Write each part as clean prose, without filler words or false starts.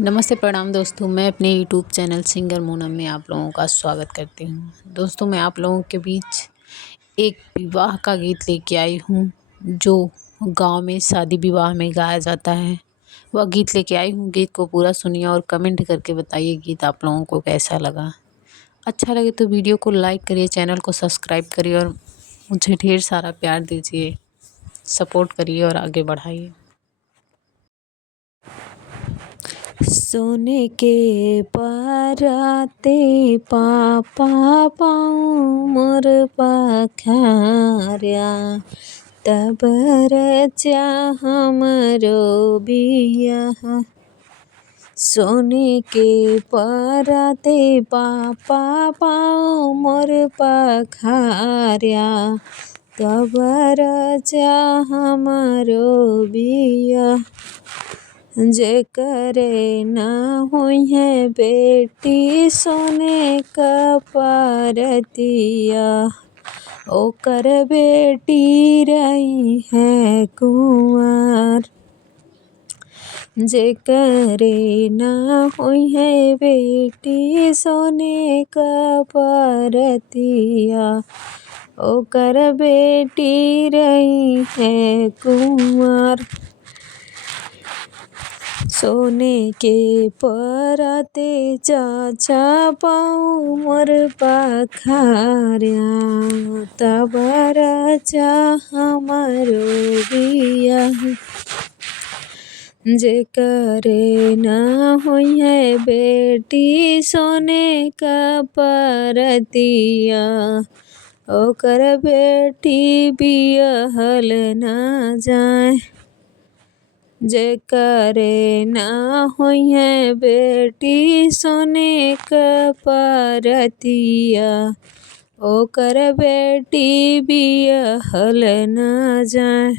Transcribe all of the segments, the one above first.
नमस्ते प्रणाम दोस्तों, मैं अपने यूट्यूब चैनल सिंगर मूनम में आप लोगों का स्वागत करती हूँ। दोस्तों, मैं आप लोगों के बीच एक विवाह का गीत लेके आई हूँ जो गांव में शादी विवाह में गाया जाता है। वह गीत लेके आई हूँ। गीत को पूरा सुनिए और कमेंट करके बताइए गीत आप लोगों को कैसा लगा। अच्छा लगे तो वीडियो को लाइक करिए, चैनल को सब्सक्राइब करिए और मुझे ढेर सारा प्यार दीजिए, सपोर्ट करिए और आगे बढ़ाइए। सोने के पराते पापा पाँव मोर पखार्या, तब रचा हमरो बियाह। सोने के पराते पापा पाँव मोर पखार्या, तब रचा हमरो बियाह। जेकरे ना हुई है बेटी सोने का परतिया, ओकर बेटी रही है कुंवर। जेकरे ना हुई है बेटी सोने का परतिया, ओकर बेटी रही है कुंवर। सोने के पराते चाचा पाँव मोर पखार्या, तब रचा हमरो बियाह। जेकरे ना हुई है बेटी सोने का परतिया, ओकर बेटी बियाहल ना जाए। जेकरे ना हुई है बेटी सोने का परतिया, ओकर बेटी बियाहल ना जाए।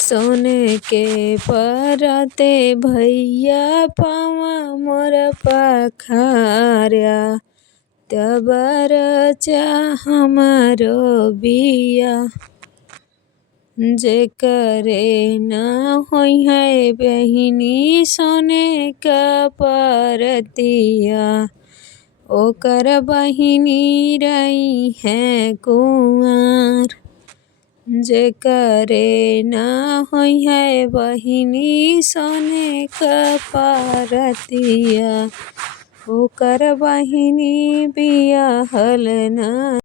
सोने के पराते भैया पावा मोर पखार्या, तब रचा हमरो बियाह। जेकरे ना हुई है बहिनी सोने का परतिया, ओकर बहिनी रही है कुंवर। जेकरे ना हुई है बहिनी सोने का परतिया, ओकर बहिनी बियाहल ना